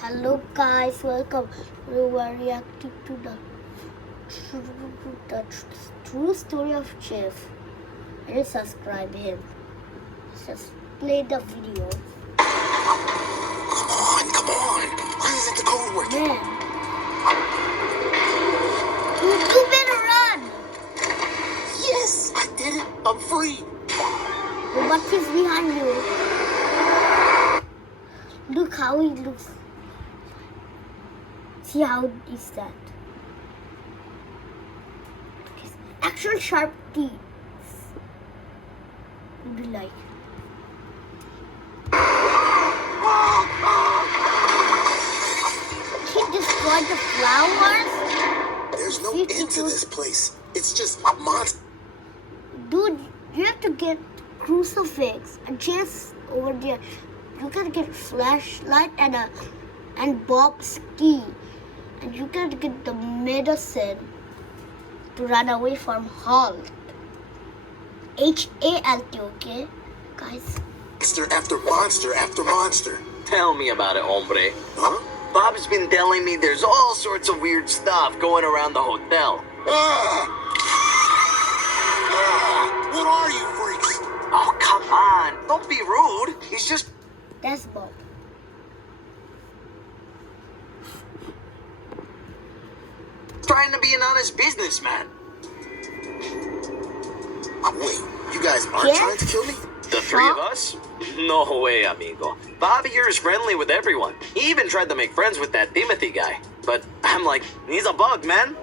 Hello guys, welcome. We were reacting to the true story of Jeff. And subscribe him. Just play the video. Come on. Why isn't the code working? Man. You better run. Yes, I did it. I'm free. What is behind you? Look how he looks. See how is that? Actual sharp teeth. Would you like? He destroyed the flowers? There's no end to this place. It's just monsters. Dude, you have to get crucifix and just over there. You gotta get flashlight and Bob's key. And you gotta get the medicine to run away from Halt. HALT, okay? Guys. Monster after monster after monster. Tell me about it, hombre. Huh? Bob's been telling me there's all sorts of weird stuff going around the hotel. What are you freaks? Oh, come on. Don't be rude. He's just... That's Bob. trying to be an honest businessman. Wait, you guys aren't Yes? trying to kill me? The three of us? No way, amigo. Bobby here is friendly with everyone. He even tried to make friends with that Timothy guy. But I'm like, he's a bug, man.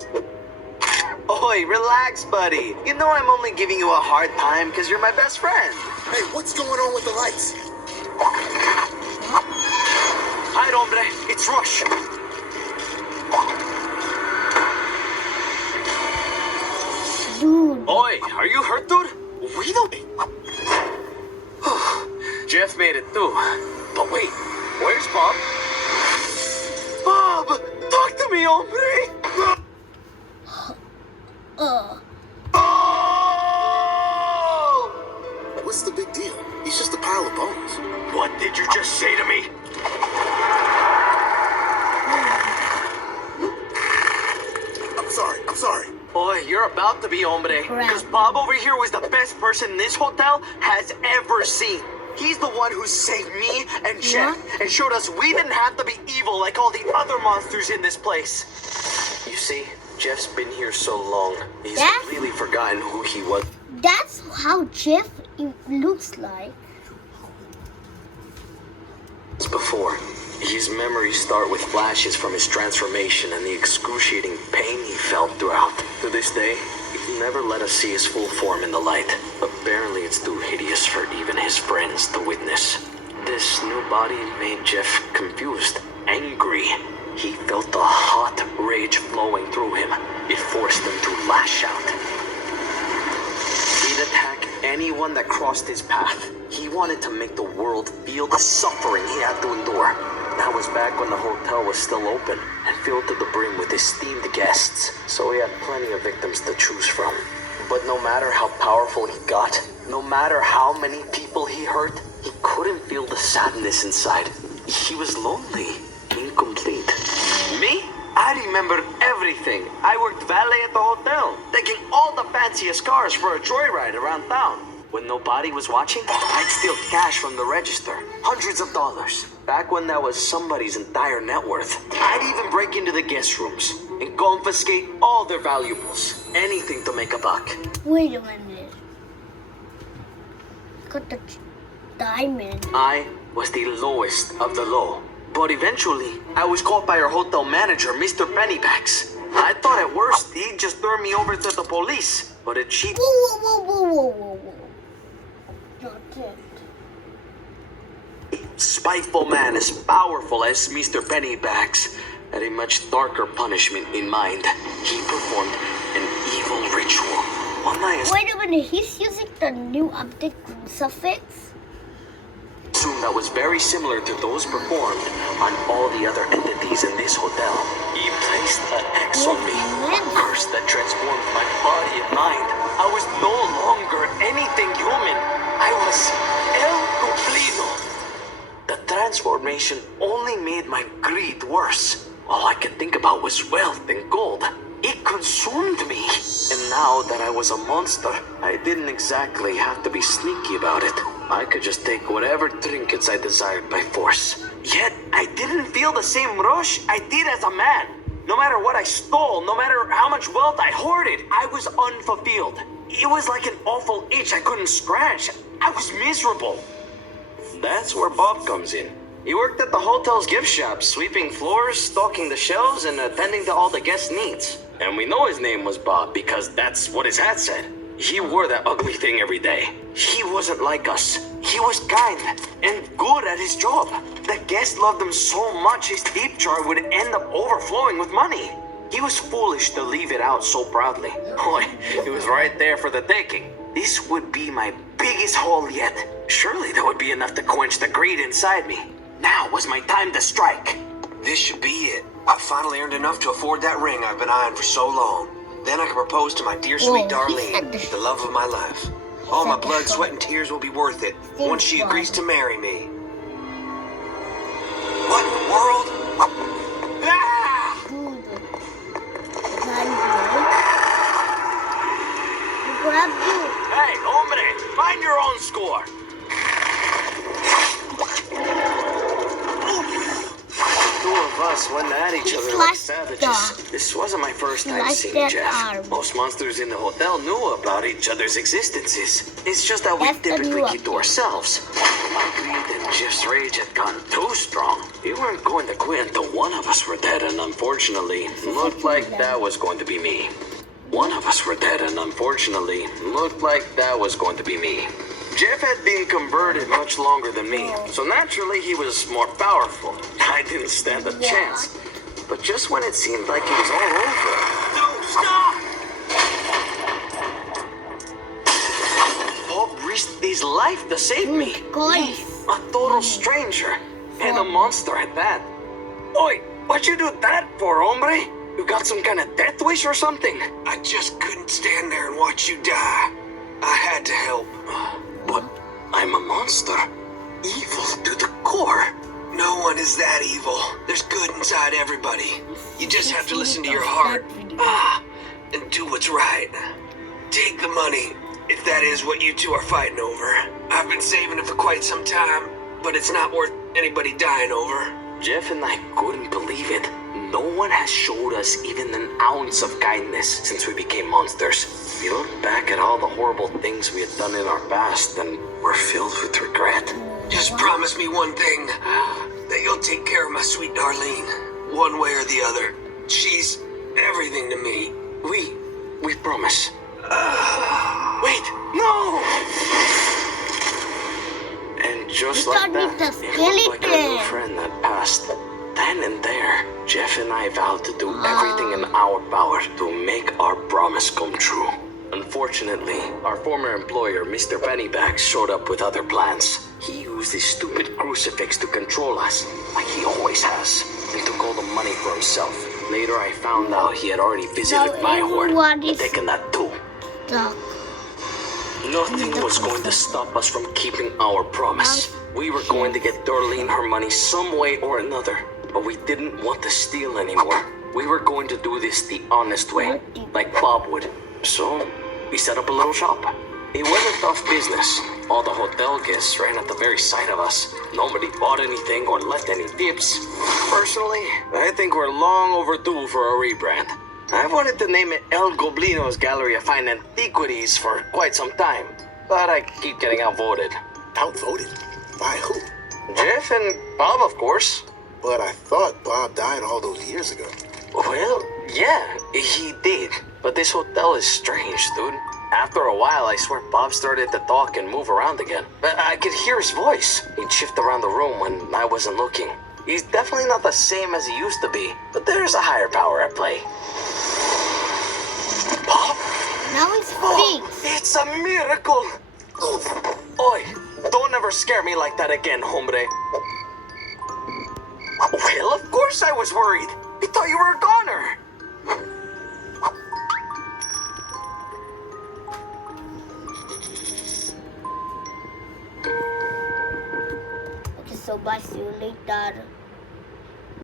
Oi, relax, buddy. You know I'm only giving you a hard time because you're my best friend. Hey, what's going on with the lights? Hi, hombre. It's Rush. Dude. Oi, are you hurt, dude? We don't... Jeff made it too. But wait, where's Bob? Bob! Talk to me, hombre! Uh. Oh! What's the big deal? He's just a pile of bones. What did you just say to me? I'm sorry. Boy, you're about to be, hombre. Crap. Because Bob over here was the best person this hotel has ever seen. He's the one who saved me and Jeff and showed us we didn't have to be evil like all the other monsters in this place. You see, Jeff's been here so long, he's completely forgotten who he was. That's how Jeff looks like. Before. His memories start with flashes from his transformation and the excruciating pain he felt throughout. To this day, he's never let us see his full form in the light. Apparently it's too hideous for even his friends to witness. This new body made Jeff confused, angry. He felt the hot rage flowing through him. It forced him to lash out. He'd attack anyone that crossed his path. He wanted to make the world feel the suffering he had to endure. That was back when the hotel was still open and filled to the brim with esteemed guests, so he had plenty of victims to choose from. But no matter how powerful he got, no matter how many people he hurt, he couldn't feel the sadness inside. He was lonely, incomplete. Me? I remember everything. I worked valet at the hotel, taking all the fanciest cars for a joyride around town. When nobody was watching, I'd steal cash from the register, hundreds of dollars. Back when that was somebody's entire net worth. I'd even break into the guest rooms and confiscate all their valuables. Anything to make a buck. Wait a minute. Got the diamond. I was the lowest of the low. But eventually, I was caught by our hotel manager, Mr. Pennybags. I thought at worst, he'd just turn me over to the police. But a cheap... Whoa. Not yet. spiteful man as powerful as Mr. Pennybags had a much darker punishment in mind. He performed an evil ritual. One night, Wait a minute, he's using the new update crucifix? assumed that was very similar to those performed on all the other entities in this hotel. He placed an X on me, a curse that transformed my body and mind. I was no longer anything human. I was El Cumplido. The transformation only made my greed worse. All I could think about was wealth and gold. It consumed me. And now that I was a monster, I didn't exactly have to be sneaky about it. I could just take whatever trinkets I desired by force. Yet, I didn't feel the same rush I did as a man. No matter what I stole, no matter how much wealth I hoarded, I was unfulfilled. It was like an awful itch I couldn't scratch. I was miserable. That's where Bob comes in. He worked at the hotel's gift shop, sweeping floors, stocking the shelves, and attending to all the guests' needs. And we know his name was Bob because that's what his hat said. He wore that ugly thing every day. He wasn't like us. He was kind and good at his job. The guests loved him so much his tip jar would end up overflowing with money. He was foolish to leave it out so proudly. Boy, it was right there for the taking. This would be my biggest haul yet. Surely that would be enough to quench the greed inside me. Now was my time to strike. This should be it. I finally earned enough to afford that ring I've been eyeing for so long. Then I can propose to my dear sweet Darlene, the love of my life. All my blood, sweat, and tears will be worth it once she agrees to marry me. What in the world? Ah! Grab you. Hey, hombre, find your own score. Two of us went at each other like savages. This wasn't my first time seeing Jeff. Most monsters in the hotel knew about each other's existences. It's just that we typically keep to ourselves. My greed and Jeff's rage had gone too strong. We weren't going to quit until one of us were dead, and unfortunately, looked like that was going to be me. One of us were dead, and unfortunately, looked like that was going to be me. Jeff had been converted much longer than me, so naturally he was more powerful. I didn't stand a chance. But just when it seemed like it was all over... No, stop! Bob risked his life to save me. Me, a total stranger, and a monster at that. Oi, what'd you do that for, hombre? You got some kind of death wish or something? I just couldn't stand there and watch you die. I had to help. But I'm a monster. Evil to the core. No one is that evil. There's good inside everybody. You just have to listen to your heart. And do what's right. Take the money, if that is what you two are fighting over. I've been saving it for quite some time, but it's not worth anybody dying over. Jeff and I couldn't believe it. No one has showed us even an ounce of kindness since we became monsters. We look back at all the horrible things we had done in our past and we're filled with regret. Just promise me one thing, that you'll take care of my sweet Darlene, one way or the other. She's everything to me. We promise. Wait, no! And just like that, it looked like our new friend had passed. Then and there, Jeff and I vowed to do everything in our power to make our promise come true. Unfortunately, our former employer, Mr. Pennybags, showed up with other plans. He used his stupid crucifix to control us, like he always has, and took all the money for himself. Later, I found out he had already visited my hoard and taken that too. Nothing was going to stop us from keeping our promise. We were going to get Darlene her money some way or another, but we didn't want to steal anymore. We were going to do this the honest way, like Bob would. So, we set up a little shop. It wasn't tough business. All the hotel guests ran at the very sight of us. Nobody bought anything or left any tips. Personally, I think we're long overdue for a rebrand. I've wanted to name it El Goblino's Gallery of Fine Antiquities for quite some time, but I keep getting outvoted. Outvoted? By who? Jeff and Bob, of course. But I thought Bob died all those years ago. Well, yeah, he did. But this hotel is strange, dude. After a while, I swear Bob started to talk and move around again. I could hear his voice. He'd shift around the room when I wasn't looking. He's definitely not the same as he used to be, but there's a higher power at play. Bob? Now it's fixed. It's a miracle! Oi, don't ever scare me like that again, hombre. Well, of course I was worried. I thought you were a goner. Okay, so by See you later.